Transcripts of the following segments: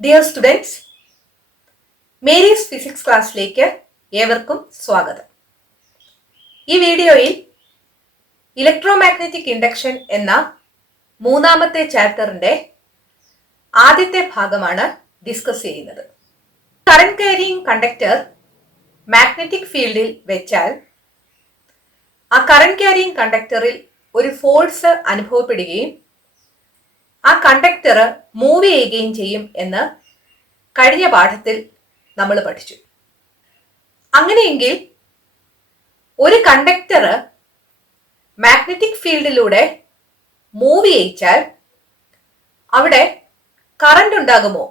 Dear students, Mary's physics ക്ലാസ്സിലേക്ക് ഏവർക്കും സ്വാഗതം. ഈ വീഡിയോയിൽ ഇലക്ട്രോമാഗ്നറ്റിക് ഇൻഡക്ഷൻ എന്ന മൂന്നാമത്തെ ചാപ്റ്ററിന്റെ ആദ്യത്തെ ഭാഗമാണ് ഡിസ്കസ് ചെയ്യുന്നത്. കറന്റ് ക്യാരിയിങ് കണ്ടക്ടർ മാഗ്നറ്റിക് ഫീൽഡിൽ വെച്ചാൽ ആ കറന്റ് ക്യാരിയിങ് കണ്ടക്ടറിൽ ഒരു ഫോഴ്സ് അനുഭവപ്പെടുകയും ആ കണ്ടക്ടർ മൂവ് ചെയ്യുകയും ചെയ്യും എന്ന് കഴിഞ്ഞ പാഠത്തിൽ നമ്മൾ പഠിച്ചു. അങ്ങനെയെങ്കിൽ ഒരു കണ്ടക്ടർ മാഗ്നറ്റിക് ഫീൽഡിലൂടെ മൂവ് ചെയ്യിച്ചാൽ അവിടെ കറന്റ് ഉണ്ടാകുമോ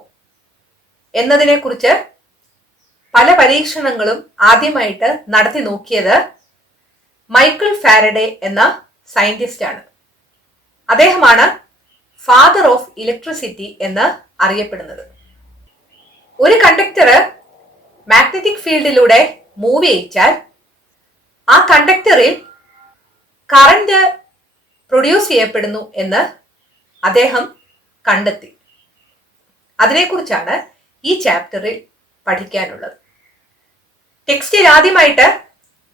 എന്നതിനെ കുറിച്ച് പല പരീക്ഷണങ്ങളും ആദ്യമായിട്ട് നടത്തി നോക്കിയത് മൈക്കിൾ ഫാരഡേ എന്ന സയന്റിസ്റ്റ് ആണ്. അദ്ദേഹമാണ് ഫാദർ ഓഫ് ഇലക്ട്രിസിറ്റി എന്ന് അറിയപ്പെടുന്നത്. ഒരു കണ്ടക്ടർ മാഗ്നറ്റിക് ഫീൽഡിലൂടെ മൂവ് ചെയ്യിച്ചാൽ ആ കണ്ടക്ടറിൽ കറന്റ് പ്രൊഡ്യൂസ് ചെയ്യപ്പെടുന്നു എന്ന് അദ്ദേഹം കണ്ടെത്തി. അതിനെക്കുറിച്ചാണ് ഈ ചാപ്റ്ററിൽ പഠിക്കാനുള്ളത്. ടെക്സ്റ്റിൽ ആദ്യമായിട്ട്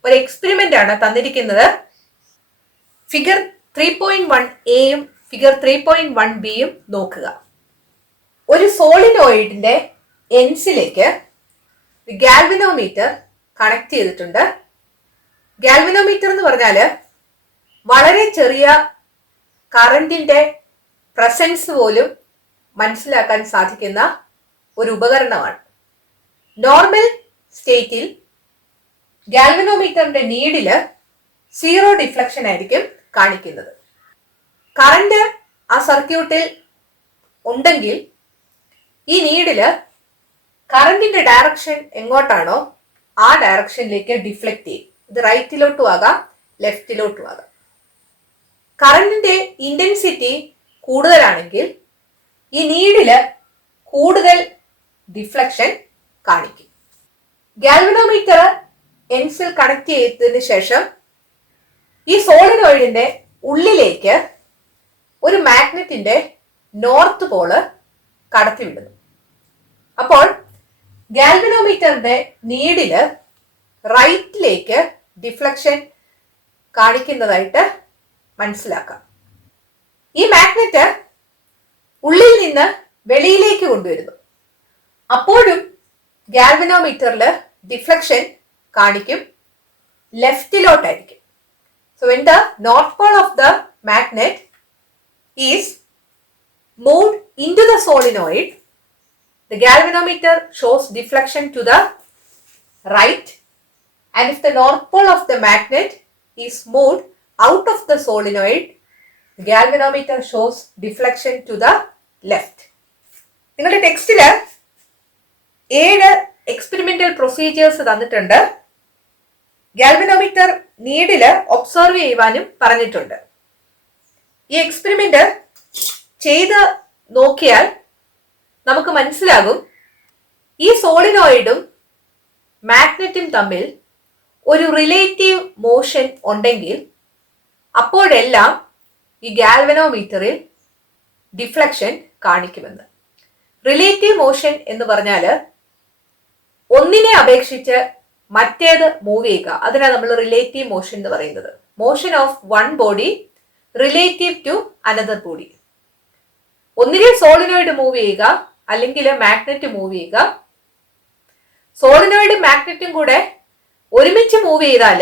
ഒരു എക്സ്പെരിമെന്റ് ആണ് തന്നിരിക്കുന്നത്. ഫിഗർ 3.1a ഫിഗർ 3.1bയും നോക്കുക. ഒരു സോളിനോയിഡിന്റെ എൻസിലേക്ക് ഗാൽവനോമീറ്റർ കണക്ട് ചെയ്തിട്ടുണ്ട്. ഗാൽവനോമീറ്റർ എന്ന് പറഞ്ഞാൽ വളരെ ചെറിയ കറന്റിന്റെ പ്രസൻസ് പോലും മനസ്സിലാക്കാൻ സാധിക്കുന്ന ഒരു ഉപകരണമാണ്. നോർമൽ സ്റ്റേറ്റിൽ ഗാൽവനോമീറ്ററിന്റെ നീഡില് 0 ഡിഫ്ലക്ഷൻ ആയിരിക്കും കാണിക്കുന്നത്. കറന്റ് ആ സർക്യൂട്ടിൽ ഉണ്ടെങ്കിൽ ഈ നീഡില് കറന്റിന്റെ ഡയറക്ഷൻ എങ്ങോട്ടാണോ ആ ഡയറക്ഷനിലേക്ക് ഡിഫ്ലക്ട് ചെയ്യും. ഇത് റൈറ്റിലോട്ടും ആകാം ലെഫ്റ്റിലോട്ടും ആകാം. കറന്റിന്റെ ഇന്റൻസിറ്റി കൂടുതലാണെങ്കിൽ ഈ നീഡില് കൂടുതൽ ഡിഫ്ലക്ഷൻ കാണിക്കും. ഗാൽവനോമീറ്റർ എൻസിൽ കണക്ട് ചെയ്തതിനു ശേഷം ഈ സോളിനോയിഡിന്റെ ഉള്ളിലേക്ക് ഒരു മാഗ്നറ്റിന്റെ നോർത്ത് പോള് കടത്തിവിടുന്നു. അപ്പോൾ ഗാൽവനോമീറ്ററിന്റെ നീഡില് റൈറ്റിലേക്ക് ഡിഫ്ലക്ഷൻ കാണിക്കുന്നതായിട്ട് മനസ്സിലാക്കാം. ഈ മാഗ്നറ്റ് ഉള്ളിൽ നിന്ന് വെളിയിലേക്ക് കൊണ്ടുവരുന്നു. അപ്പോഴും ഗാൽവനോമീറ്ററിൽ ഡിഫ്ലക്ഷൻ കാണിക്കും, ലെഫ്റ്റിലോട്ടായിരിക്കും. So when the north pole of the magnet is moved into the solenoid, the galvanometer shows deflection to the right, and if the north pole of the magnet is moved out of the solenoid, the galvanometer shows deflection to the left. നിങ്ങളുടെ ടെക്സ്റ്റില് 7 experimental procedures തന്നിട്ടുണ്ട്. Galvanometer needle observe ചെയ്യുവാനും പറഞ്ഞിട്ടുണ്ട്. ഈ experiment ചെയ്ത് നോക്കിയാൽ നമുക്ക് മനസ്സിലാകും ഈ സോളിനോയിഡും മാഗ്നറ്റും തമ്മിൽ ഒരു റിലേറ്റീവ് മോഷൻ ഉണ്ടെങ്കിൽ അപ്പോഴെല്ലാം ഈ ഗാൽവനോമീറ്ററിൽ ഡിഫ്ലക്ഷൻ കാണിക്കുമെന്ന്. റിലേറ്റീവ് മോഷൻ എന്ന് പറഞ്ഞാൽ ഒന്നിനെ അപേക്ഷിച്ച് മറ്റേത് മൂവ് ചെയ്യുക, അതിനാണ് നമ്മൾ റിലേറ്റീവ് മോഷൻ എന്ന് പറയുന്നത്. Motion of one body relative to another body. ഒന്നിനെ സോളിനോയിഡ് മൂവ് ചെയ്യുക അല്ലെങ്കിൽ മാഗ്നറ്റ് മൂവ് ചെയ്യുക. സോളിനോയിഡും മാഗ്നറ്റും കൂടെ ഒരുമിച്ച് മൂവ് ചെയ്താൽ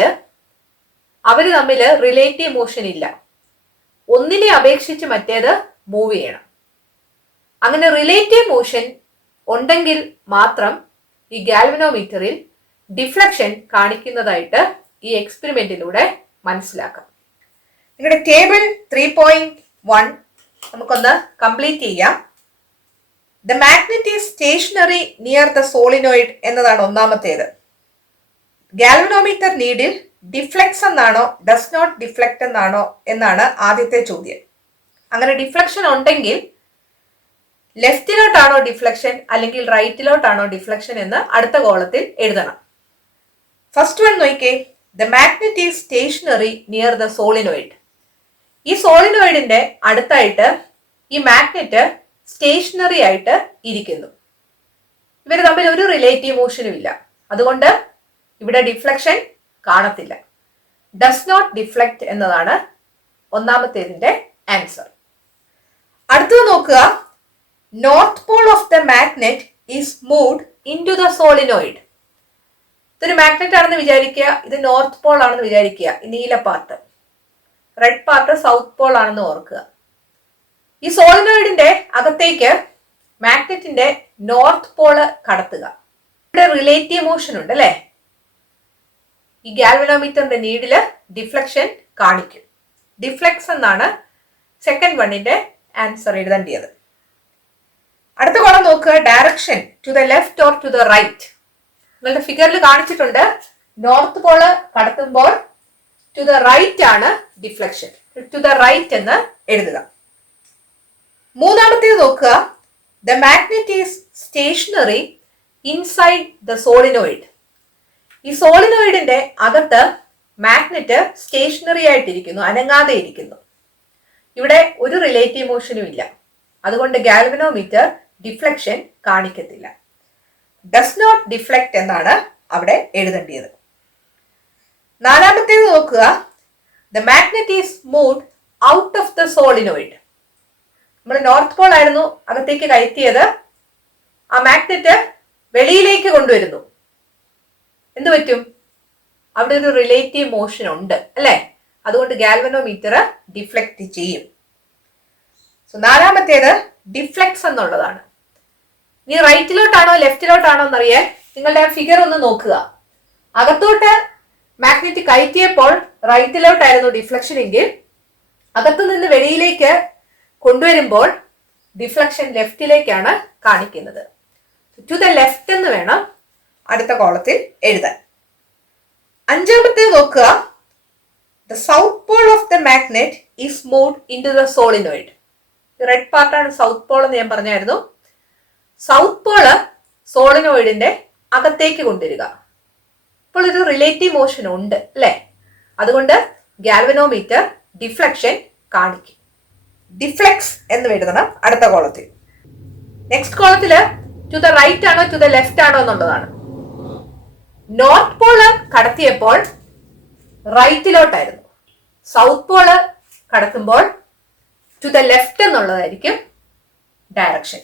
അവർ തമ്മിൽ റിലേറ്റീവ് മോഷൻ ഇല്ല. ഒന്നിനെ അപേക്ഷിച്ച് മറ്റേത് മൂവ് ചെയ്യണം. അങ്ങനെ റിലേറ്റീവ് മോഷൻ ഉണ്ടെങ്കിൽ മാത്രം ഈ ഗാൽവനോമീറ്ററിൽ ഡിഫ്ലക്ഷൻ കാണിക്കുന്നതായിട്ട് ഈ എക്സ്പെരിമെന്റിലൂടെ മനസ്സിലാക്കാം. നിങ്ങളുടെ ടേബിൾ 3.1 നമുക്കൊന്ന് കംപ്ലീറ്റ് ചെയ്യാം. The magnet is stationary near the solenoid എന്നതാണ് ഒന്നാമത്തേത്. ഗാൽവനോമീറ്റർ നീഡിൽ ഡിഫ്ലക്സ് എന്നാണോ ഡസ് നോട്ട് ഡിഫ്ലക്ട് എന്നാണ് ആദ്യത്തെ ചോദ്യം. അങ്ങനെ ഡിഫ്ലക്ഷൻ ഉണ്ടെങ്കിൽ ലെഫ്റ്റിലോട്ടാണോ ഡിഫ്ലക്ഷൻ അല്ലെങ്കിൽ റൈറ്റിലോട്ടാണോ ഡിഫ്ലക്ഷൻ എന്ന് അടുത്ത കോളത്തിൽ എഴുതണം. ഫസ്റ്റ് വൺ നോക്കിക്കേ. The magnet is stationary near the solenoid. ഈ സോളിനോയിഡിന്റെ അടുത്തായിട്ട് ഈ മാഗ്നറ്റ് സ്റ്റേഷനറി ആയിട്ട് ഇരിക്കുന്നു. ഇവർ തമ്മിൽ ഒരു റിലേറ്റീവ് മോഷനും ഇല്ല. അതുകൊണ്ട് ഇവിടെ ഡിഫ്ലക്ഷൻ കാണത്തില്ല. ഡസ് നോട്ട് ഡിഫ്ലക്ട് എന്നതാണ് ഒന്നാമത്തേതിന്റെ ആൻസർ. അടുത്തത് നോക്കുക. North pole of the magnet is moved into the solenoid. ഇതൊരു മാഗ്നറ്റ് ആണെന്ന് വിചാരിക്കുക, ഇത് നോർത്ത് പോൾ ആണെന്ന് വിചാരിക്കുക. ഈ നീല part, red part south pole ആണെന്ന് ഓർക്കുക. ഈ സോളിനോയിഡിന്റെ അകത്തേക്ക് മാഗ്നറ്റിന്റെ നോർത്ത് പോള് കടത്തുക. ഇവിടെ റിലേറ്റീവ് മോഷൻ ഉണ്ട് അല്ലെ. ഈ ഗാൽവനോമീറ്ററിന്റെ നീഡില് ഡിഫ്ലക്ഷൻ കാണിക്കും. ഡിഫ്ലക്സ് എന്നാണ് സെക്കൻഡ് വണ്ണിന്റെ ആൻസർ എഴുതേണ്ടത്. അടുത്ത കോളം നോക്കുക. Direction to the left or to the right. നിങ്ങളുടെ ഫിഗറിൽ കാണിച്ചിട്ടുണ്ട്. നോർത്ത് പോള് കടത്തുമ്പോൾ ടു ദ റൈറ്റ് ആണ് ഡിഫ്ലക്ഷൻ. ടു ദ റൈറ്റ് എന്ന് എഴുതുക. മൂന്നാമത്തേത് നോക്കുക. The magnet is stationary inside the solenoid. ഈ സോളിനോയിഡിന്റെ അകത്ത് മാഗ്നറ്റ് സ്റ്റേഷനറി ആയിട്ടിരിക്കുന്നു, അനങ്ങാതെ ഇരിക്കുന്നു. ഇവിടെ ഒരു റിലേറ്റീവ് മോഷനും ഇല്ല. അതുകൊണ്ട് ഗാൽവനോമീറ്റർ ഡിഫ്ലക്ഷൻ കാണിക്കത്തില്ല. ഡസ് നോട്ട് ഡിഫ്ലക്ട് എന്നാണ് അവിടെ എഴുതേണ്ടത്. നാലാമത്തേത് നോക്കുക. The magnet is moved out of the solenoid. നമ്മൾ നോർത്ത് പോൾ ആയിരുന്നു അകത്തേക്ക് കയറ്റിയത്. ആ മാഗ്നറ്റ് വെളിയിലേക്ക് കൊണ്ടുവരുന്നു. എന്ത് പറ്റും? അവിടെ ഒരു റിലേറ്റീവ് മോഷൻ ഉണ്ട് അല്ലെ. അതുകൊണ്ട് ഗാൽവനോമീറ്റർ ഡിഫ്ലക്ട് ചെയ്യും. സോ നാലാമത്തേത് ഡിഫ്ലക്സ് എന്നുള്ളതാണ്. ഇനി റൈറ്റിലോട്ടാണോ ലെഫ്റ്റിലോട്ടാണോ എന്നറിയാൻ നിങ്ങളുടെ ഫിഗർ ഒന്ന് നോക്കുക. അകത്തോട്ട് മാഗ്നറ്റ് കയറ്റിയപ്പോൾ റൈറ്റിലോട്ടായിരുന്നു ഡിഫ്ലക്ഷൻ എങ്കിൽ അകത്തു നിന്ന് വെളിയിലേക്ക് കൊണ്ടുവരുമ്പോൾ ഡിഫ്ലക്ഷൻ ലെഫ്റ്റിലേക്കാണ് കാണിക്കുന്നത്. ടു ദ ലെഫ്റ്റ് എന്ന് വേണം അടുത്ത കോളത്തിൽ എഴുതാൻ. അഞ്ചാമത്തേത് നോക്കുക. The south pole of the magnet is moved into the solenoid. Red പാർട്ടാണ് സൗത്ത് പോൾ എന്ന് ഞാൻ പറഞ്ഞായിരുന്നു. സൗത്ത് പോള് സോളിനോയിഡിന്റെ അകത്തേക്ക് കൊണ്ടുവരിക. ഇപ്പോൾ ഒരു റിലേറ്റീവ് മോഷൻ ഉണ്ട് അല്ലെ. അതുകൊണ്ട് ഗാൽവനോമീറ്റർ ഡിഫ്ലക്ഷൻ കാണിക്കും. ഡിഫ്ലക്സ് എന്ന് എഴുതണം അടുത്ത കോളത്തിൽ. നെക്സ്റ്റ് കോളത്തില് ടു ദ റൈറ്റ് ആണോ ടു ദ ലെഫ്റ്റ് ആണോ എന്നുള്ളതാണ്. നോർത്ത് പോള് കടത്തിയപ്പോൾ റൈറ്റിലോട്ടായിരുന്നു. സൗത്ത് പോള് കടത്തുമ്പോൾ ടു ദ ലെഫ്റ്റ് എന്നുള്ളതായിരിക്കും ഡയറക്ഷൻ.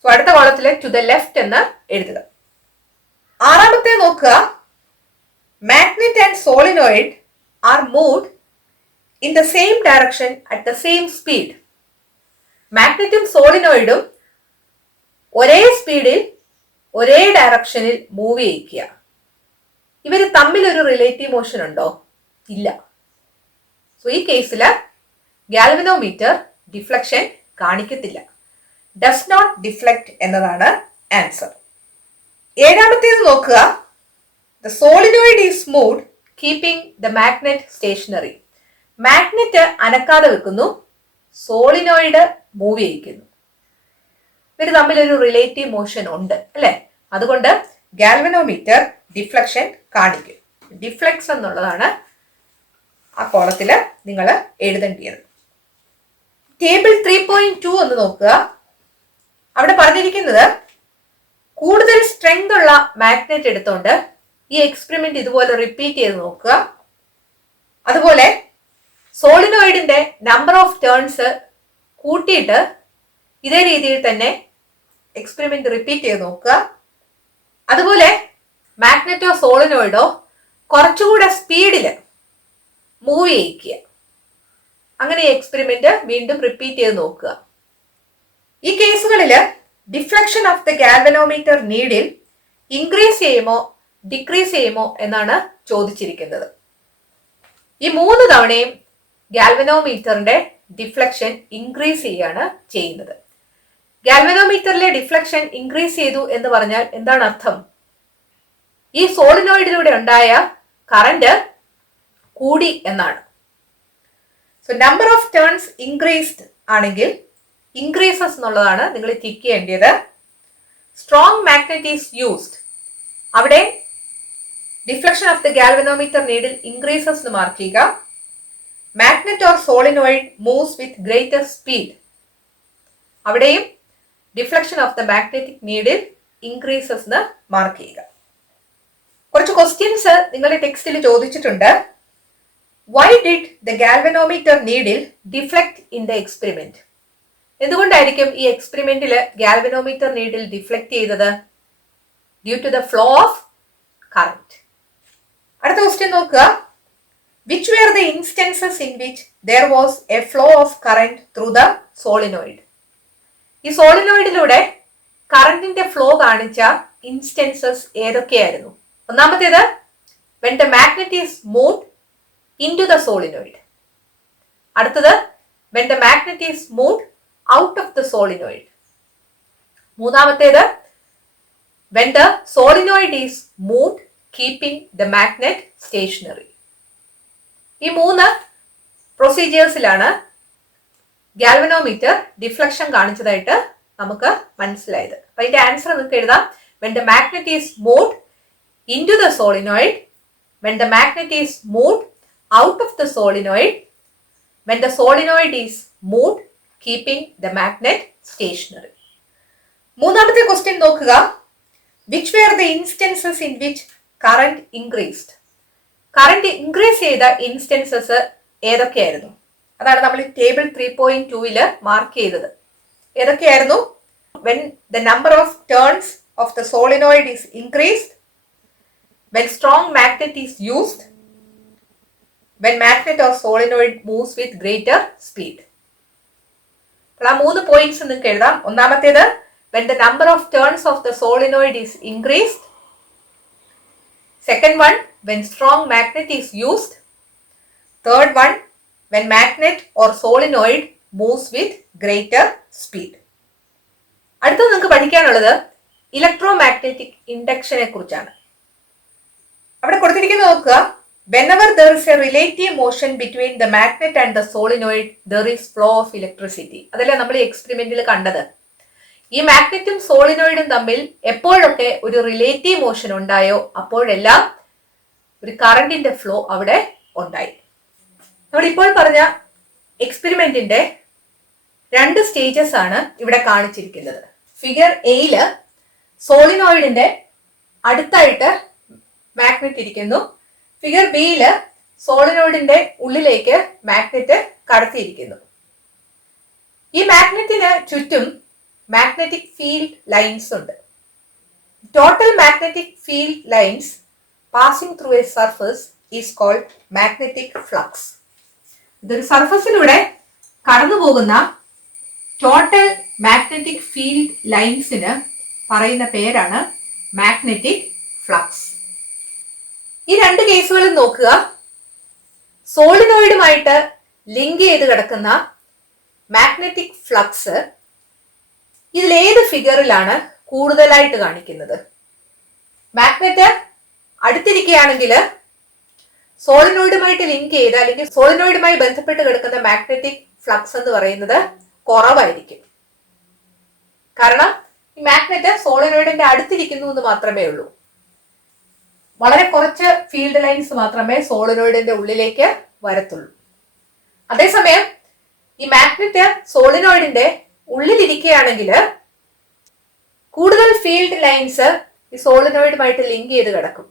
സോ അടുത്ത കോളത്തില് ടു ദ ലെഫ്റ്റ് എന്ന് എഴുതുക. ആറാമത്തെ നോക്കുക. Magnet and solenoid are moved in the same direction at the same speed. മാഗ്നറ്റും സോളിനോയിഡും ഒരേ സ്പീഡിൽ ഒരേ ഡയറക്ഷനിൽ മൂവ് ചെയ്യിക്കുക. ഇവർ തമ്മിൽ ഒരു റിലേറ്റീവ് മോഷൻ ഉണ്ടോ? ഇല്ല. സോ ഈ കേസില് ഗാൽവനോമീറ്റർ ഡിഫ്ലക്ഷൻ കാണിക്കത്തില്ല. ഡസ് നോട്ട് ഡിഫ്ലക്ട് എന്നതാണ് ആൻസർ. ഏഴാമത്തേത് നോക്കുക. The solenoid is moved keeping the magnet stationary. Magnet അനക്കാതെ വെക്കുന്നു, സോളിനോയിഡ് മൂവ് ചെയ്യിക്കുന്നു. ഇവർ തമ്മിൽ ഒരു റിലേറ്റീവ് മോഷൻ ഉണ്ട് അല്ലെ. അതുകൊണ്ട് ഗാൽവനോമീറ്റർ ഡിഫ്ലക്ഷൻ കാണിക്കും. ഡിഫ്ലക്സ് എന്നുള്ളതാണ് ആ കോളത്തില് നിങ്ങൾ എഴുതേണ്ടത്. ടേബിൾ 3.2 ഒന്ന് നോക്കുക. അവിടെ പറഞ്ഞിരിക്കുന്നത് കൂടുതൽ സ്ട്രെങ്ത് ഉള്ള മാഗ്നറ്റ് എടുത്തുകൊണ്ട് ഈ എക്സ്പെരിമെന്റ് ഇതുപോലെ റിപ്പീറ്റ് ചെയ്ത് നോക്കുക. അതുപോലെ സോളിനോയിഡിന്റെ നമ്പർ ഓഫ് ടേൺസ് കൂട്ടിയിട്ട് ഇതേ രീതിയിൽ തന്നെ എക്സ്പെരിമെന്റ് റിപ്പീറ്റ് ചെയ്ത് നോക്കുക. അതുപോലെ മാഗ്നറ്റോ സോളിനോയിഡോ കുറച്ചുകൂടെ സ്പീഡിൽ മൂവ് ചെയ്യിക്കുക. അങ്ങനെ എക്സ്പെരിമെന്റ് വീണ്ടും റിപ്പീറ്റ് ചെയ്ത് നോക്കുക. ഈ കേസുകളിൽ deflection of the galvanometer needle increase ചെയ്യുമോ ഡിക്രീസ് ചെയ്യുമോ എന്നാണ് ചോദിച്ചിരിക്കുന്നത്. ഈ 3 തവണയും ഗാൽവനോമീറ്ററിന്റെ ഡിഫ്ലക്ഷൻ ഇൻക്രീസ് ചെയ്യാണ് ചെയ്യുന്നത്. ഗാൽവനോമീറ്ററിലെ ഡിഫ്ലക്ഷൻ ഇൻക്രീസ് ചെയ്തു എന്ന് പറഞ്ഞാൽ എന്താണ് അർത്ഥം? ഈ സോളിനോയിഡിലൂടെ ഉണ്ടായ കറന്റ് കൂടി എന്നാണ്. So number of turns increased ആണെങ്കിൽ ഇൻക്രീസസ് എന്നുള്ളതാണ് നിങ്ങൾ ടിക്ക് ചെയ്യേണ്ടത്. സ്ട്രോങ് മാഗ്നറ്റ് ഈസ് യൂസ്ഡ്, അവിടെ deflection of the galvanometer needle increases എന്ന് മാർക്ക് ചെയ്യുക. Magnet or solenoid moves with greater speed, അവിടെയും deflection of the magnetic needle increases എന്ന് mark ചെയ്യുക. കുറച്ച് ക്വസ്റ്റ്യൻസ് നിങ്ങളുടെ ടെക്സ്റ്റിൽ ചോദിച്ചിട്ടുണ്ട്. Why did the galvanometer needle deflect in the experiment? എന്തുകൊണ്ടായിരിക്കും ഈ എക്സ്പെരിമെന്റിൽ ഗാൽവനോമീറ്റർ നീഡിൽ ഡിഫ്ലക്ട് ചെയ്തത്? Due to the flow of current. അടുത്ത ക്വസ്റ്റ്യൻ നോക്കുക. Which were the instances in which there was a flow of current through the solenoid? ഈ സോളിനോയിഡിലൂടെ കറന്റിന്റെ flow കാണിച്ച ഇൻസ്റ്റൻസസ് ഏതൊക്കെയായിരുന്നു? ഒന്നാമത്തേത്, when the magnet is moved into the solenoid. അടുത്തത്, when the magnet is moved out of the solenoid. മൂന്നാമത്തേത്, when the solenoid is moved keeping the magnet stationary. ഈ 3 പ്രൊസീജിയേഴ്സിലാണ് galvanometer deflection കാണിച്ചതായിട്ട് നമുക്ക് മനസ്സിലായത്. അപ്പൊ അതിന്റെ ആൻസർ നിങ്ങൾക്ക് എഴുതാം. when the magnet is moved into the solenoid, when the magnet is moved out of the solenoid, when the solenoid is moved keeping the magnet stationary. മൂന്നാമത്തെ question നോക്കുക. which were the instances in which current increased? Current increase ചെയ്ത instances ഏതൊക്കെയായിരുന്നു? അതാണ് നമ്മൾ table 3.2 mark ചെയ്തത്. ഏതൊക്കെയായിരുന്നു? when the number of turns of the solenoid is increased, when strong magnet is used, when magnet or solenoid moves with greater speed. അപ്പോൾ ആ 3 points നിങ്ങൾക്ക് എഴുതാം. ഒന്നാമത്തേത്, when the number of turns of the solenoid is increased. Second one, when strong magnet is used. Third one, when magnet or solenoid moves with greater speed. അടുത്തത് നിങ്ങൾക്ക് പഠിക്കാനുള്ളത് electro magnetic ഇൻഡക്ഷനെ കുറിച്ചാണ്. അവിടെ കൊടുത്തിരിക്കുന്നത് നോക്കുക. whenever there is a relative motion between the magnet and the solenoid, there is flow of electricity. അതല്ലേ നമ്മൾ ഈ എക്സ്പെരിമെന്റിൽ കണ്ടത്. ഈ മാഗ്നറ്റും സോളിനോയിഡും തമ്മിൽ എപ്പോഴൊക്കെ ഒരു റിലേറ്റീവ് മോഷൻ ഉണ്ടായോ അപ്പോഴെല്ലാം ഒരു കറണ്ടിന്റെ ഫ്ലോ അവിടെ ഉണ്ടായി. നമ്മൾ ഇപ്പോൾ പറഞ്ഞ എക്സ്പെരിമെന്റിന്റെ 2 സ്റ്റേജസ് ആണ് ഇവിടെ കാണിച്ചിരിക്കുന്നത്. ഫിഗർ എയില് സോളിനോയിഡിന്റെ അടുത്തായിട്ട് മാഗ്നറ്റ് ഇരിക്കുന്നു. ഫിഗർ ബിയില് സോളിനോയിഡിന്റെ ഉള്ളിലേക്ക് മാഗ്നറ്റ് കടത്തിയിരിക്കുന്നു. ഈ മാഗ്നറ്റിന് ചുറ്റും മാഗ്നറ്റിക് ഫീൽഡ് ലൈൻസ് ഉണ്ട്. Total magnetic field lines passing through a surface is called magnetic flux. ഇതൊരു സർഫസിലൂടെ കടന്നു പോകുന്ന ടോട്ടൽ മാഗ്നറ്റിക് ഫീൽഡ് ലൈൻസിന് പറയുന്ന പേരാണ് മാഗ്നറ്റിക് ഫ്ലക്സ്. ഈ 2 കേസുകളും നോക്കുക. സോളിനോയിഡുമായിട്ട് ലിങ്ക് ചെയ്ത് കിടക്കുന്ന മാഗ്നറ്റിക് ഫ്ലക്സ് ഇതിലേത് ഫിഗറിലാണ് കൂടുതലായിട്ട് കാണിക്കുന്നത്? മാഗ്നറ്റ് അടുത്തിരിക്കുകയാണെങ്കിൽ സോളിനോയിഡുമായിട്ട് ലിങ്ക് ചെയ്ത് അല്ലെങ്കിൽ സോളിനോയിഡുമായി ബന്ധപ്പെട്ട് കിടക്കുന്ന മാഗ്നറ്റിക് ഫ്ലക്സ് എന്ന് പറയുന്നത് കുറവായിരിക്കും. കാരണം ഈ മാഗ്നറ്റ് സോളിനോയിഡിന്റെ അടുത്തിരിക്കുന്നു എന്ന് മാത്രമേ ഉള്ളൂ. വളരെ കുറച്ച് ഫീൽഡ് ലൈൻസ് മാത്രമേ സോളിനോയിഡിന്റെ ഉള്ളിലേക്ക് വരത്തുള്ളൂ. അതേസമയം ഈ മാഗ്നറ്റ് സോളിനോയിഡിന്റെ ഉള്ളിലിരിക്കുകയാണെങ്കിൽ കൂടുതൽ ഫീൽഡ് ലൈൻസ് ഈ സോളിനോയിഡുമായിട്ട് ലിങ്ക് ചെയ്ത് കിടക്കും.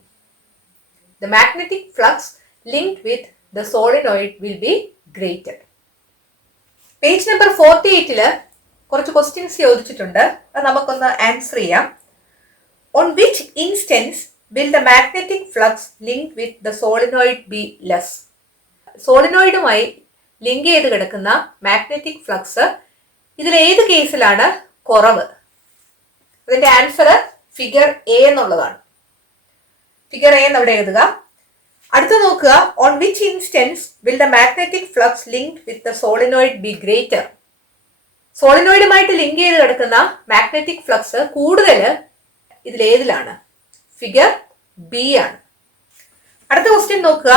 The magnetic flux linked with the solenoid will be greater. Page number 48 കുറച്ച് ക്വസ്റ്റ്യൻസ് ചോദിച്ചിട്ടുണ്ട്. അത് നമുക്കൊന്ന് ആൻസർ ചെയ്യാം. On which instance will the magnetic flux linked with the solenoid be less? സോളിനോയിഡുമായി ലിങ്ക് ചെയ്ത് കിടക്കുന്ന മാഗ്നറ്റിക് ഫ്ലക്സ് ഇതിൽ ഏത് കേസിലാണ് കുറവ്? അതിന്റെ ആൻസർ ഫിഗർ എ എന്നുള്ളതാണ്. ഫിഗർ എ എന്നവിടെ എഴുതുക. അടുത്ത നോക്കുക. On which instance will the magnetic flux link with the solenoid be greater? സോളിനോയിഡുമായിട്ട് ലിങ്ക് ചെയ്ത് കിടക്കുന്ന മാഗ്നറ്റിക് ഫ്ലക്സ് കൂടുതൽ ഇതിലേതിലാണ്? ഫിഗർ ബി ആണ്. അടുത്ത ക്വസ്റ്റ്യൻ നോക്കുക.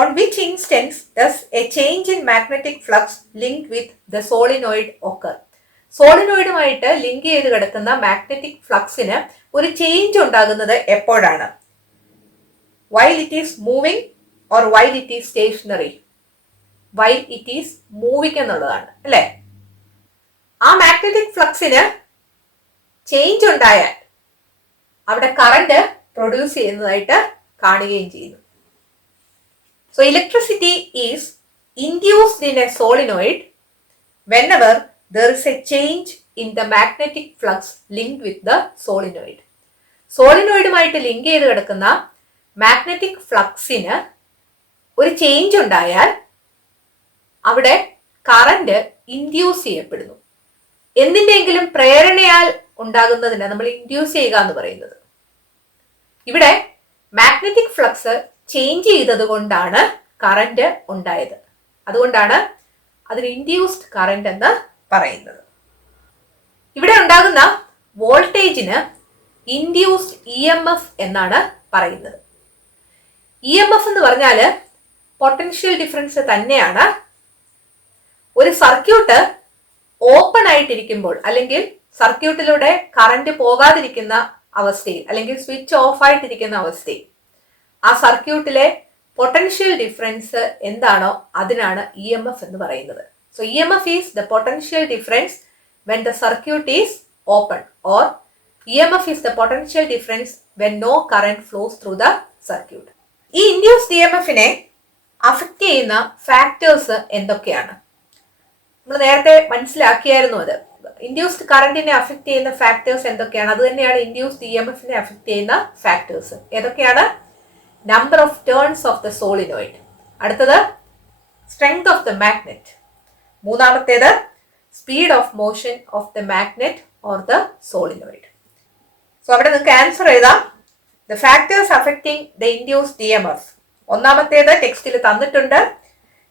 On which instance does a change in magnetic flux link with the solenoid occur? സോളിനോയിഡുമായിട്ട് link ചെയ്ത് കിടക്കുന്ന മാഗ്നറ്റിക് ഫ്ലക്സിന് ഒരു ചേഞ്ച് ഉണ്ടാകുന്നത് എപ്പോഴാണ്? while it is moving or while it is stationary? while it is moving എന്നുള്ളതാണ് അല്ലേ? ആ മാഗ്നറ്റിക് ഫ്ലക്സിന് ചേഞ്ച് ഉണ്ടായാൽ അവിടെ കറന്റ് പ്രൊഡ്യൂസ് ചെയ്യുന്നതായിട്ട് കാണുകയും ചെയ്യുന്നു. So electricity is induced in A solenoid whenever there is a change in the magnetic flux linked with the solenoid. സോളിനോയിഡുമായിട്ട് link ചെയ്ത് കിടക്കുന്ന മാഗ്നറ്റിക് ഫ്ലക്സിന് ഒരു ചേഞ്ച് ഉണ്ടായാൽ അവിടെ കറന്റ് ഇൻഡ്യൂസ് ചെയ്യപ്പെടുന്നു. എന്തിൻ്റെയെങ്കിലും പ്രേരണയാൽ ഉണ്ടാകുന്നതിന് നമ്മൾ ഇൻഡ്യൂസ് ചെയ്യുക എന്ന് പറയുന്നത്. ഇവിടെ മാഗ്നറ്റിക് ഫ്ലക്സ് ചേഞ്ച് ചെയ്തത് കൊണ്ടാണ് കറന്റ് ഉണ്ടായത്. അതുകൊണ്ടാണ് അതിന് ഇൻഡ്യൂസ്ഡ് കറന്റ് എന്ന് പറയുന്നത്. ഇവിടെ ഉണ്ടാകുന്ന വോൾട്ടേജിന് ഇൻഡ്യൂസ്ഡ് EMF എന്നാണ് പറയുന്നത്. EMF എന്ന് പറഞ്ഞാൽ പൊട്ടൻഷ്യൽ ഡിഫറൻസ് തന്നെയാണ്. ഒരു സർക്യൂട്ട് ഓപ്പൺ ആയിട്ടിരിക്കുമ്പോൾ അല്ലെങ്കിൽ സർക്യൂട്ടിലൂടെ കറന്റ് പോകാതിരിക്കുന്ന അവസ്ഥയിൽ അല്ലെങ്കിൽ സ്വിച്ച് ഓഫ് ആയിട്ടിരിക്കുന്ന അവസ്ഥയിൽ ആ സർക്യൂട്ടിലെ പൊട്ടൻഷ്യൽ ഡിഫറൻസ് എന്താണോ അതിനാണ് EMF എന്ന് പറയുന്നത്. So EMF is the potential difference when the circuit is open or EMF is the potential difference when no current flows through the circuit. ഈ ഇൻഡ്യൂസ്ഡ് EMFനെ അഫക്റ്റ് ചെയ്യുന്ന ഫാക്ടേഴ്സ് എന്തൊക്കെയാണ്? നമ്മൾ നേരത്തെ മനസ്സിലാക്കിയായിരുന്നു. അത് ഇൻഡ്യൂസ്ഡ് കറന്റിനെ അഫക്റ്റ് ചെയ്യുന്ന ഫാക്ടേഴ്സ് എന്തൊക്കെയാണ്? അത് തന്നെയാണ് ഇൻഡ്യൂസ്ഡ് EMFനെ അഫക്റ്റ് ചെയ്യുന്ന ഫാക്ടേഴ്സ്. ഏതൊക്കെയാണ്? Number of turns of the solenoid, അടുത്തത് സ്ട്രെങ്ത് ഓഫ് ദ മാഗ്നെറ്റ്, മൂന്നാമത്തേത് speed of motion of the magnet or the solenoid. So അവിടെ നിങ്ങൾക്ക് ആൻസർ എഴുതാം. The factors affecting the induced EMF. ഒന്നാമത്തേത് ടെക്സ്റ്റിൽ തന്നിട്ടുണ്ട്,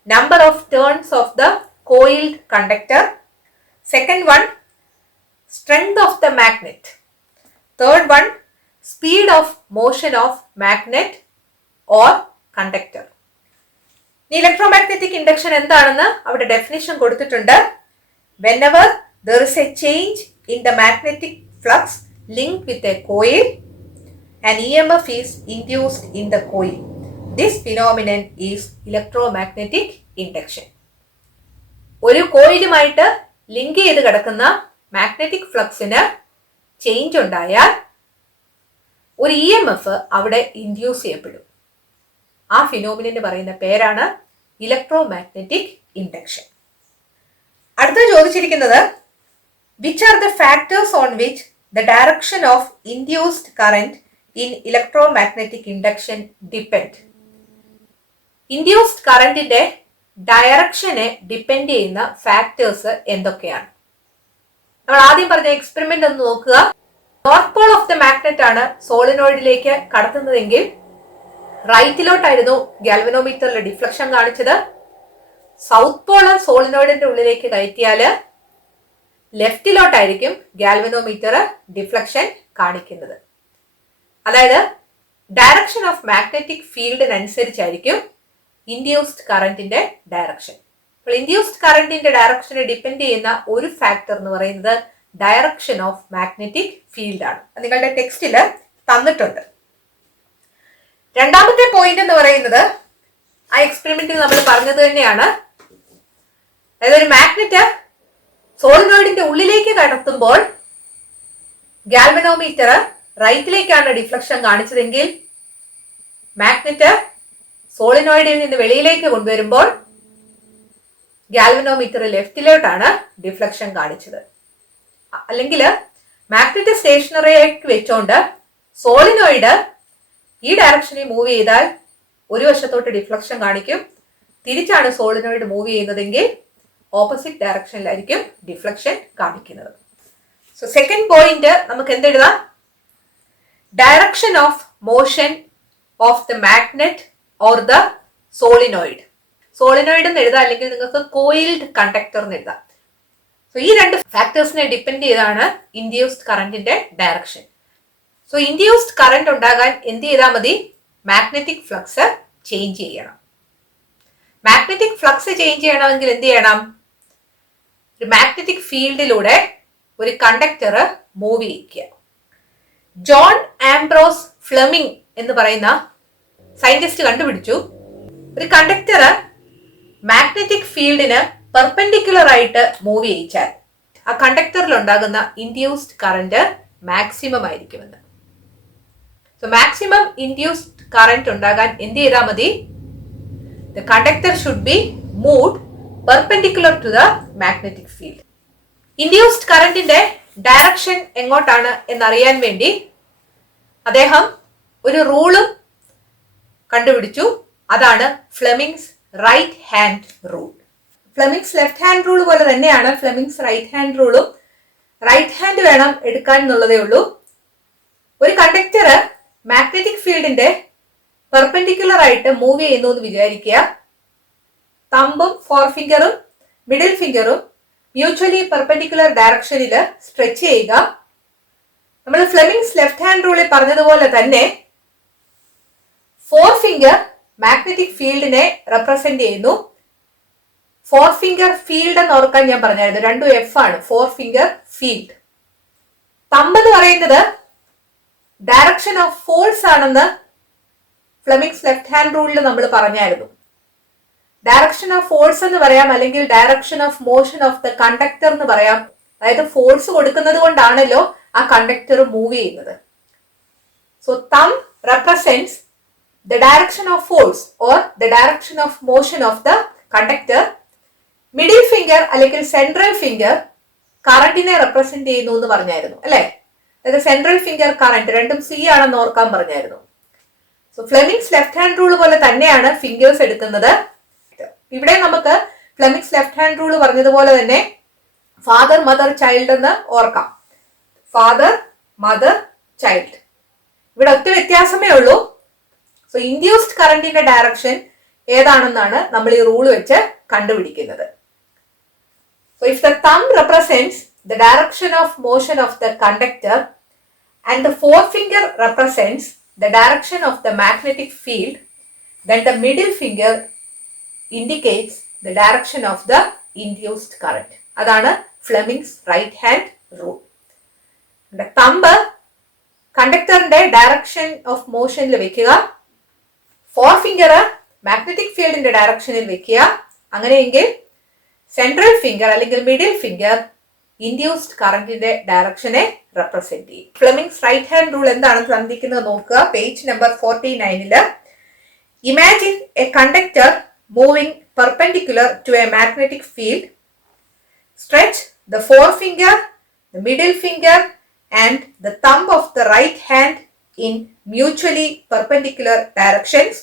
number of turns of the coiled conductor. Second one, strength of the magnet. Third one, speed of motion of magnet or conductor. Electromagnetic induction എന്താണെന്ന് അവിടെ definition കൊടുത്തിട്ടുണ്ട്. whenever there is a change in the magnetic flux linked with a coil, an EMF is induced in the coil. This phenomenon is electromagnetic induction. ഒരു കോയിലുമായിട്ട് link ചെയ്ത് കിടക്കുന്ന magnetic ഫ്ലക്സിന് change ഉണ്ടായാൽ ഒരു EMF അവിടെ induce ചെയ്യപ്പെടും. ആ ഫിനോമിനന് പറയുന്ന പേരാണ് ഇലക്ട്രോമാഗ്നറ്റിക് ഇൻഡക്ഷൻ. അടുത്ത ചോദിച്ചിരിക്കുന്നത്, which are the factors on which the direction of induced current in electromagnetic induction depend. Induced കറന്റിന്റെ ഡയറക്ഷനെ ഡിപ്പെൻഡ് ചെയ്യുന്ന ഫാക്ടേഴ്സ് എന്തൊക്കെയാണ്? നമ്മൾ ആദ്യം പറഞ്ഞ എക്സ്പെരിമെന്റ് ഒന്ന് നോക്കുക. North pole of the magnet ആണ് സോളിനോയിഡിലേക്ക് കടത്തുന്നതെങ്കിൽ റൈറ്റിലോട്ടായിരുന്നു ഗാൽവനോമീറ്ററിൽ ഡിഫ്ലക്ഷൻ കാണിച്ചത്. സൗത്ത് പോൾ സോളിനോയിഡിന്റെ ഉള്ളിലേക്ക് കയറ്റിയാല് ലെഫ്റ്റിലോട്ടായിരിക്കും ഗാൽവനോമീറ്റർ ഡിഫ്ലക്ഷൻ കാണിക്കുന്നത്. അതായത് ഡയറക്ഷൻ ഓഫ് മാഗ്നറ്റിക് ഫീൽഡിനനുസരിച്ചായിരിക്കും ഇൻഡ്യൂസ്ഡ് കറന്റിന്റെ ഡയറക്ഷൻ. അപ്പോൾ ഇൻഡ്യൂസ്ഡ് കറന്റിന്റെ ഡയറക്ഷനെ ഡിപ്പെൻഡ് ചെയ്യുന്ന ഒരു ഫാക്ടർ എന്ന് പറയുന്നത് ഡയറക്ഷൻ ഓഫ് മാഗ്നറ്റിക് ഫീൽഡ് ആണ്. നിങ്ങളുടെ ടെക്സ്റ്റിൽ തന്നിട്ടുണ്ട്. രണ്ടാമത്തെ പോയിന്റ് എന്ന് പറയുന്നത് ആ എക്സ്പെരിമെന്റിൽ നമ്മൾ പറഞ്ഞത് തന്നെയാണ്. അതായത് ഒരു മാഗ്നറ്റ് സോളിനോയിഡിന്റെ ഉള്ളിലേക്ക് കടത്തുമ്പോൾ ഗാൽവനോമീറ്റർ റൈറ്റിലേക്കാണ് ഡിഫ്ലക്ഷൻ കാണിച്ചതെങ്കിൽ മാഗ്നറ്റ് സോളിനോയിഡിൽ നിന്ന് വെളിയിലേക്ക് കൊണ്ടുവരുമ്പോൾ ഗാൽവനോമീറ്റർ ലെഫ്റ്റിലോട്ടാണ് ഡിഫ്ലക്ഷൻ കാണിച്ചത്. അല്ലെങ്കിൽ മാഗ്നറ്റ് സ്റ്റേഷനറിയായിട്ട് വെച്ചോണ്ട് സോളിനോയിഡ് ഈ ഡയറക്ഷനിൽ മൂവ് ചെയ്താൽ ഒരു വശത്തോട്ട് ഡിഫ്ലക്ഷൻ കാണിക്കും. തിരിച്ചാണ് സോളിനോയിഡ് മൂവ് ചെയ്യുന്നതെങ്കിൽ ഓപ്പോസിറ്റ് ഡയറക്ഷനിലായിരിക്കും ഡിഫ്ലക്ഷൻ കാണിക്കുന്നത്. സോ സെക്കൻഡ് പോയിന്റ് നമുക്ക് എന്തെഴുതാം? Direction of motion of the magnet or the solenoid. Solenoid എന്ന് എഴുതാം, അല്ലെങ്കിൽ നിങ്ങൾക്ക് കോയിൽഡ് കണ്ടക്ടർ എന്ന് എഴുതാം. സോ ഈ രണ്ട് ഫാക്ടേഴ്സിനെ ഡിപ്പെൻഡ് ചെയ്താണ് ഇൻഡ്യൂസ്ഡ് കറന്റിന്റെ ഡയറക്ഷൻ. സോ ഇൻഡ്യൂസ്ഡ് കറന്റ് ഉണ്ടാകാൻ എന്ത് ചെയ്താൽ മതി? മാഗ്നറ്റിക് ഫ്ലക്സ് ചേഞ്ച് ചെയ്യണം. മാഗ്നറ്റിക് ഫ്ലക്സ് ചേഞ്ച് ചെയ്യണമെങ്കിൽ എന്ത് ചെയ്യണം? ഒരു മാഗ്നറ്റിക് ഫീൽഡിലൂടെ ഒരു കണ്ടക്ടർ മൂവ് ചെയ്യിക്കുക. ജോൺ ആംബ്രോസ് ഫ്ലെമിംഗ് എന്ന് പറയുന്ന സയന്റിസ്റ്റ് കണ്ടുപിടിച്ചു, ഒരു കണ്ടക്ടർ മാഗ്നറ്റിക് ഫീൽഡിന് പെർപെൻഡിക്കുലർ ആയിട്ട് മൂവ് ചെയ്യിച്ചാൽ ആ കണ്ടക്ടറിൽ ഉണ്ടാകുന്ന ഇൻഡ്യൂസ്ഡ് കറന്റ് മാക്സിമം ആയിരിക്കുമെന്ന്. സോ മാക്സിമം ഇൻഡ്യൂസ്ഡ് കറന്റ് ഉണ്ടാകാൻ എന്ത് ചെയ്താൽ മതി? The conductor should be moved perpendicular to the magnetic field. Induced കറന്റിന്റെ ഡയറക്ഷൻ എങ്ങോട്ടാണ് എന്നറിയാൻ വേണ്ടി അദ്ദേഹം ഒരു റൂളും കണ്ടുപിടിച്ചു. അതാണ് Fleming's right hand rule. Fleming's left hand rule പോലെ തന്നെയാണ് ഫ്ലെമിങ്സ് റൈറ്റ് ഹാൻഡ് റൂളും. റൈറ്റ് ഹാൻഡ് വേണം എടുക്കാൻ എന്നുള്ളതേ ഉള്ളൂ. ഒരു കണ്ടക്ടർ മാഗ്നറ്റിക് ഫീൽഡിന്റെ പെർപെൻഡിക്കുലർ ആയിട്ട് മൂവ് ചെയ്യുന്നു എന്ന് വിചാരിക്കുക. തമ്പും ഫോർ ഫിംഗറും മിഡിൽ ഫിംഗറും മ്യൂച്വലി പെർപെൻഡിക്കുലർ ഡയറക്ഷനിൽ സ്ട്രെച്ച് ചെയ്യുക. നമ്മൾ ഫ്ലെമിങ്സ് ലെഫ്റ്റ് ഹാൻഡ് റൂളിൽ പറഞ്ഞതുപോലെ തന്നെ ഫോർ ഫിംഗർ മാഗ്നറ്റിക് ഫീൽഡിനെ റെപ്രസെന്റ് ചെയ്യുന്നു. ഫോർ ഫിംഗർ ഫീൽഡ് എന്ന് ഓർക്കാൻ ഞാൻ പറഞ്ഞായിരുന്നു, രണ്ടും എഫ് ആണ്. Four finger field. തമ്പ് എന്ന് പറയുന്നത് ഡയറക്ഷൻ ഓഫ് ഫോഴ്സ് ആണെന്ന് ഫ്ലെമിങ്സ് ലെഫ്റ്റ് ഹാൻഡ് റൂളിൽ നമ്മൾ പറഞ്ഞായിരുന്നു. ഡയറക്ഷൻ ഓഫ് ഫോഴ്സ് എന്ന് പറയാം, അല്ലെങ്കിൽ direction of motion of the conductor എന്ന് പറയാം. അതായത് ഫോഴ്സ് കൊടുക്കുന്നത് കൊണ്ടാണല്ലോ ആ കണ്ടക്ടർ മൂവ് ചെയ്യുന്നത്. So thumb represents the direction of force or the direction of motion of the conductor. Middle finger അല്ലെങ്കിൽ സെൻട്രൽ ഫിംഗർ കറന്റിനെ റെപ്രസെന്റ് ചെയ്യുന്നു എന്ന് പറഞ്ഞായിരുന്നു അല്ലെ. അതായത് സെൻട്രൽ ഫിംഗർ കറന്റ് രണ്ടും സി ആണെന്ന് ഓർക്കാൻ പറഞ്ഞായിരുന്നു. So Fleming's left hand rule പോലെ തന്നെയാണ് ഫിംഗേഴ്സ് എടുക്കുന്നത്. ഇവിടെ നമുക്ക് ഫ്ലെമിങ്സ് ലെഫ്റ്റ് ഹാൻഡ് റൂൾ പറഞ്ഞതുപോലെ തന്നെ ഫാദർ മദർ ചൈൽഡ് എന്ന് ഓർക്കാം. Father mother child. ഇവിടെ ഒറ്റ വ്യത്യാസമേ ഉള്ളൂ. സോ ഇൻഡ്യൂസ്ഡ് കറന്റിന്റെ ഡയറക്ഷൻ ഏതാണെന്നാണ് നമ്മൾ ഈ റൂൾ വെച്ച് കണ്ടുപിടിക്കുന്നത്. So if the thumb represents the direction of motion of the conductor and the forefinger represents the direction of the magnetic field, then the middle finger indicates the direction of the induced current. അതാണ് Fleming's right hand rule. Thumb കണ്ടക്ടറിന്റെ direction of മോഷനിൽ വെക്കുക, forefinger magnetic ഫീൽഡിന്റെ ഡയറക്ഷനിൽ വെക്കുക. അങ്ങനെയെങ്കിൽ central finger അല്ലെങ്കിൽ middle finger induced കറന്റിന്റെ ഡയറക്ഷനെ റെപ്രസെന്റ് ചെയ്യും. ഫ്ലെമിങ്സ് റൈറ്റ് ഹാൻഡ് റൂൾ എന്താണെന്ന് തന്നിരിക്കുന്നത് നോക്കുക. Page number 49. Imagine a conductor moving perpendicular to a magnetic field. Stretch the forefinger, the middle finger and the thumb of the right hand in mutually perpendicular directions.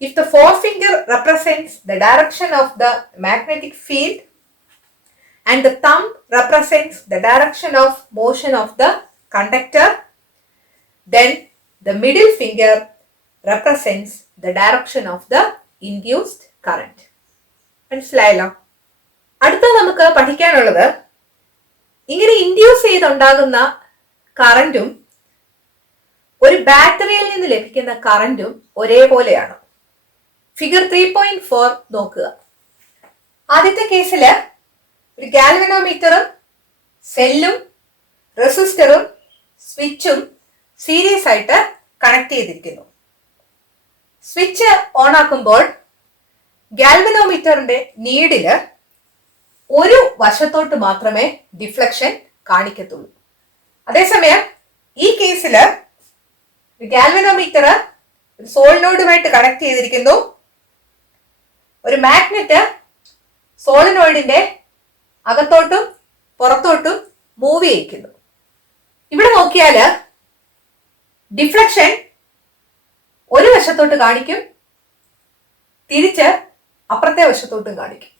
If the forefinger represents the direction of the magnetic field and the thumb represents the direction of motion of the conductor, then the middle finger represents the direction of the induced current. മനസ്സിലായല്ലോ? അടുത്ത നമുക്ക് പഠിക്കാനുള്ളത് ഇങ്ങനെ induce ചെയ്തുണ്ടാകുന്ന കറന്റും ഒരു ബാറ്ററിയിൽ നിന്ന് ലഭിക്കുന്ന കറന്റും ഒരേപോലെയാണ്. ഫിഗർ 3.4 നോക്കുക. ആദ്യത്തെ കേസില് ഒരു ഗാൽവനോമീറ്ററും സെല്ലും റെസിസ്റ്ററും സ്വിച്ചും സീരീസ് ആയിട്ട് കണക്ട് ചെയ്തിരിക്കുന്നു. സ്വിച്ച് ഓൺ ആക്കുമ്പോൾ ഗാൽവനോമീറ്ററിന്റെ നീഡില് ഒരു വശത്തോട്ട് മാത്രമേ ഡിഫ്ലക്ഷൻ കാണിക്കത്തുള്ളൂ. അതേസമയം ഈ കേസില് ഗാൽവനോമീറ്റർ ഒരു സോളിനോയിഡുമായിട്ട് കണക്ട് ചെയ്തിരിക്കുന്നു. ഒരു മാഗ്നറ്റ് സോളിനോയിഡിന്റെ അകത്തോട്ടും പുറത്തോട്ടും മൂവ് ചെയ്യിക്കുന്നു. ഇവിടെ നോക്കിയാല് ഡിഫ്ലക്ഷൻ ഒരു വശത്തോട്ട് കാണിക്കും, തിരിച്ച് അപ്പുറത്തെ വശത്തോട്ടും കാണിക്കും.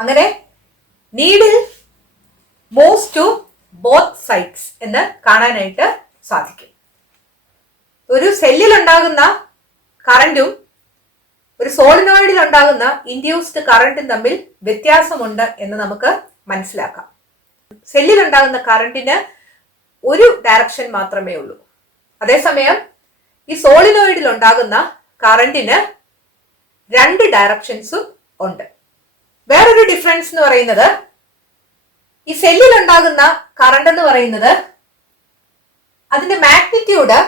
അങ്ങനെ needle moves to both sides എന്ന് കാണാനായിട്ട് സാധിക്കും. ഒരു സെല്ലിൽ ഉണ്ടാകുന്ന കറന്റും ഒരു സോളിനോയിഡിൽ ഉണ്ടാകുന്ന ഇൻഡ്യൂസ്ഡ് കറന്റും തമ്മിൽ വ്യത്യാസമുണ്ട് എന്ന് നമുക്ക് മനസ്സിലാക്കാം. സെല്ലിൽ ഉണ്ടാകുന്ന കറന്റിന് ഒരു ഡയറക്ഷൻ മാത്രമേ ഉള്ളൂ. അതേസമയം ഈ സോളിനോയിഡിൽ ഉണ്ടാകുന്ന കറന്റിന് രണ്ട് ഡയറക്ഷൻസും ഉണ്ട്. വേറൊരു ഡിഫറൻസ് എന്ന് പറയുന്നത് ഈ സെല്ലിൽ ഉണ്ടാകുന്ന കറണ്ട് എന്ന് പറയുന്നത് അതിന്റെ മാഗ്നിറ്റ്യൂഡ്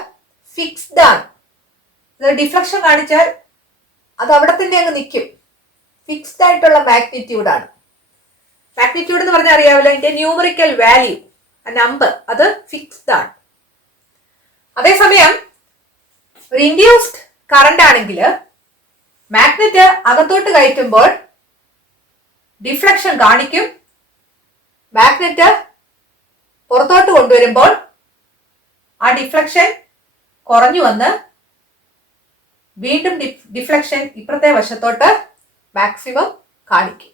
ഫിക്സ്ഡ് ആണ്. ഡിഫ്ലക്ഷൻ കാണിച്ചാൽ അത് അവിടെ തന്നെ അങ്ങ് നിൽക്കും. ഫിക്സ്ഡ് ആയിട്ടുള്ള മാഗ്നിറ്റ്യൂഡ് ആണ്. മാഗ്നിറ്റ്യൂഡ് എന്ന് പറഞ്ഞാൽ അറിയാമല്ലോ, അതിന്റെ ന്യൂമറിക്കൽ വാല്യൂ നമ്പർ അത് ഫിക്സ്ഡ് ആണ്. അതേസമയം ഒരു ഇൻഡ്യൂസ്ഡ് കറണ്ട് ആണെങ്കിൽ മാഗ്നറ്റ് അകത്തോട്ട് കയറ്റുമ്പോൾ ഡിഫ്ലക്ഷൻ കാണിക്കും. മാഗ്നറ്റ് പുറത്തോട്ട് കൊണ്ടുവരുമ്പോൾ ആ ഡിഫ്ലക്ഷൻ കുറഞ്ഞു വന്ന് വീണ്ടും ഡിഫ്ലക്ഷൻ ഇപ്പുറത്തെ വശത്തോട്ട് മാക്സിമം കാണിക്കും.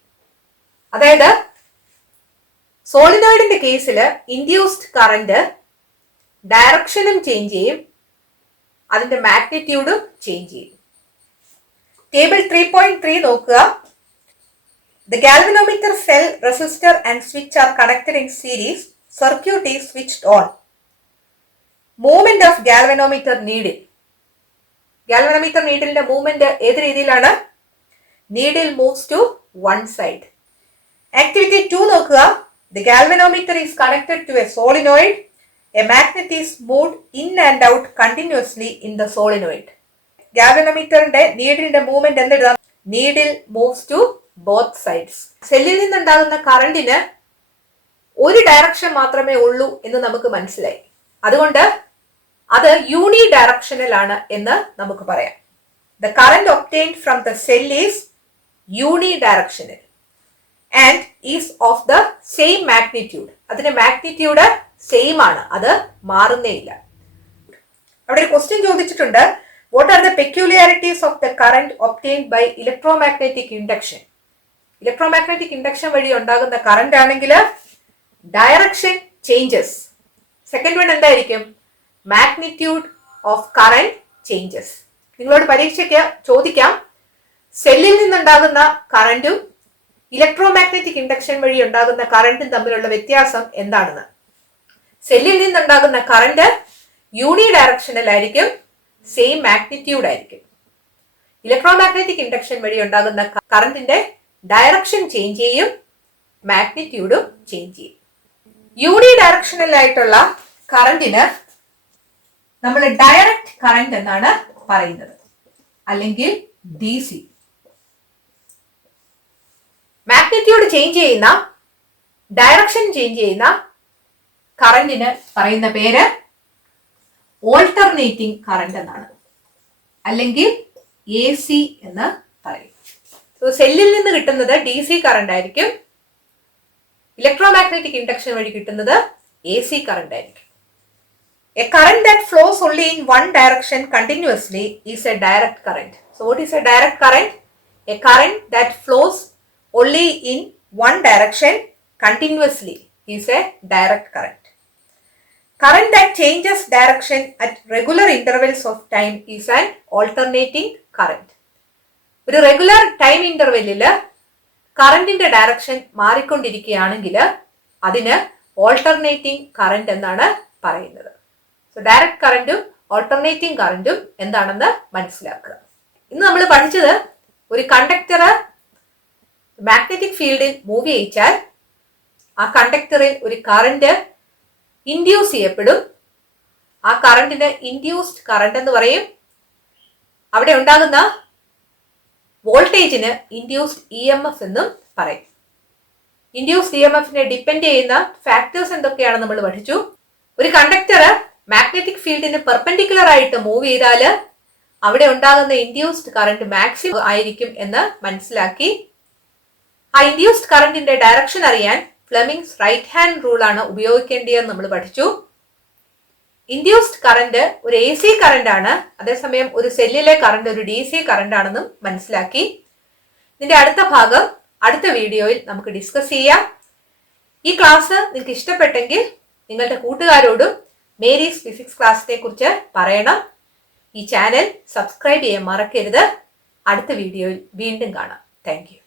അതായത് സോളിനോയിഡിന്റെ കേസിൽ ഇൻഡ്യൂസ്ഡ് കറന്റ് ഡയറക്ഷനും ചേഞ്ച് ചെയ്യും, അതിന്റെ മാഗ്നിറ്റ്യൂഡും ചേഞ്ച് ചെയ്യും. ടേബിൾ 3.3 നോക്കുക. The galvanometer cell, resistor and switch are connected in series. Circuit is switched on. Movement of galvanometer needle. Galvanometer needle movement ഏത് രീതിയിലാണ്? Needle moves to one side. Activity 2 നോക്കുക. The galvanometer is connected to a solenoid. A magnet is moved in and out continuously in the solenoid. ഗാൽവനോമീറ്ററിന്റെ നീഡിലിന്റെ movement എന്തെഴുതാം? Needle moves to both sides. സെല്ലിൽ നിന്നുണ്ടാകുന്ന കറണ്ടിന് ഒരു direction മാത്രമേ ഉള്ളൂ എന്ന് നമുക്ക് മനസ്സിലായി. അതുകൊണ്ട് അത് യൂണി ഡയറക്ഷണൽ ആണ് എന്ന് നമുക്ക് പറയാം. The current obtained from the cell is uni directional and is of the same magnitude. അതിന്റെ മാഗ്നിറ്റ്യൂഡ് സെയിം ആണ്, അത് മാറുന്നേയില്ല. അവിടെ ഒരു ക്വസ്റ്റ്യൻ ചോദിച്ചിട്ടുണ്ട്, what are the peculiarities of the current obtained by electromagnetic induction? Electromagnetic induction വഴി ഉണ്ടാകുന്ന current ആണെങ്കിൽ direction changes. Second one എന്തായിരിക്കും? Magnitude of current changes. നിങ്ങളോട് പരീക്ഷയ്ക്ക് ചോദിക്കാം, സെല്ലിൽ നിന്നുണ്ടാകുന്ന കറന്റും ഇലക്ട്രോമാഗ്നറ്റിക് ഇൻഡക്ഷൻ വഴി ഉണ്ടാകുന്ന കറന്റും തമ്മിലുള്ള വ്യത്യാസം എന്താണെന്ന്. സെല്ലിൽ നിന്നുണ്ടാകുന്ന കറന്റ് യൂണി ഡയറക്ഷണൽ ആയിരിക്കും, സെയിം മാഗ്നിറ്റ്യൂഡ് ആയിരിക്കും. ഇലക്ട്രോമാഗ്നറ്റിക് ഇൻഡക്ഷൻ വഴി ഉണ്ടാകുന്ന കറന്റിന്റെ ഡയറക്ഷൻ ചേഞ്ച് ചെയ്യും, മാഗ്നിറ്റ്യൂഡും ചേഞ്ച് ചെയ്യും. യൂണി ഡയറക്ഷണൽ ആയിട്ടുള്ള കറന്റിന് നമ്മൾ ഡയറക്റ്റ് കറന്റ് എന്നാണ് പറയുന്നത്, അല്ലെങ്കിൽ ഡി സി. മാഗ്നിറ്റ്യൂഡ് ചേഞ്ച് ചെയ്യുന്ന, ഡയറക്ഷൻ ചേഞ്ച് ചെയ്യുന്ന കറന്റിന് പറയുന്ന പേര് ഓൾട്ടർനേറ്റിംഗ് കറന്റ് എന്നാണ്, അല്ലെങ്കിൽ എ സി എന്ന് പറയും. സെല്ലിൽ നിന്ന് കിട്ടുന്നത് ഡി സി കറന്റ് ആയിരിക്കും, ഇലക്ട്രോമാഗ്നറ്റിക് ഇൻഡക്ഷൻ വഴി കിട്ടുന്നത് എ സി കറന്റ് ആയിരിക്കും. A current that flows only in one direction continuously is a direct current. So what is a direct current? A current that flows only in one direction continuously is a direct current. Current that changes direction at regular intervals of time is an alternating current. ഒരു regular time ഇന്റർവെല്ലിൽ കറന്റിന്റെ direction മാറിക്കൊണ്ടിരിക്കുകയാണെങ്കിൽ അതിന് alternating current എന്നാണ് പറയുന്നത്. So direct കറന്റും alternating കറന്റും എന്താണെന്ന് മനസ്സിലാക്കുക. ഇന്ന് നമ്മൾ പഠിച്ചത്, ഒരു കണ്ടക്ടർ മാഗ്നറ്റിക് ഫീൽഡിൽ മൂവ് ചെയ്യിച്ചാൽ ആ കണ്ടക്ടറിൽ ഒരു കറന്റ് ഇൻഡ്യൂസ് ചെയ്യപ്പെടും. ആ കറന്റിന് ഇൻഡ്യൂസ്ഡ് കറന്റ് എന്ന് പറയും. അവിടെ ഉണ്ടാകുന്ന വോൾട്ടേജിന് ഇൻഡ്യൂസ്ഡ് ഇ എം എഫ് എന്നും പറയും. ഇൻഡ്യൂസ്ഡ് ഇ എം എഫിനെ ഡിപ്പെൻഡ് ചെയ്യുന്ന ഫാക്ടേഴ്സ് എന്തൊക്കെയാണെന്ന് നമ്മൾ പഠിച്ചു. ഒരു കണ്ടക്ടർ മാഗ്നറ്റിക് ഫീൽഡിന് പെർപെൻഡിക്കുലർ ആയിട്ട് മൂവ് ചെയ്താൽ അവിടെ ഉണ്ടാകുന്ന ഇൻഡ്യൂസ്ഡ് കറന്റ് മാക്സിമം ആയിരിക്കും എന്ന് മനസ്സിലാക്കി. ആ ഇൻഡ്യൂസ്ഡ് കറന്റിന്റെ ഡയറക്ഷൻ അറിയാൻ ഫ്ലെമിങ്സ് റൈറ്റ് ഹാൻഡ് റൂൾ ആണ് ഉപയോഗിക്കേണ്ടതെന്ന് നമ്മൾ പഠിച്ചു. ഇൻഡ്യൂസ്ഡ് കറന്റ് ഒരു എ സി കറന്റ് ആണ്, അതേസമയം ഒരു സെല്ലിലെ കറന്റ് ഒരു ഡി സി കറന്റ് ആണെന്നും മനസ്സിലാക്കി. ഇതിന്റെ അടുത്ത ഭാഗം അടുത്ത വീഡിയോയിൽ നമുക്ക് ഡിസ്കസ് ചെയ്യാം. ഈ ക്ലാസ് നിങ്ങൾക്ക് ഇഷ്ടപ്പെട്ടെങ്കിൽ നിങ്ങളുടെ കൂട്ടുകാരോടും മേരീസ് ഫിസിക്സ് ക്ലാസിനെ കുറിച്ച് പറയണം. ഈ ചാനൽ സബ്സ്ക്രൈബ് ചെയ്യാൻ മറക്കരുത്. അടുത്ത വീഡിയോയിൽ വീണ്ടും കാണാം. Thank you.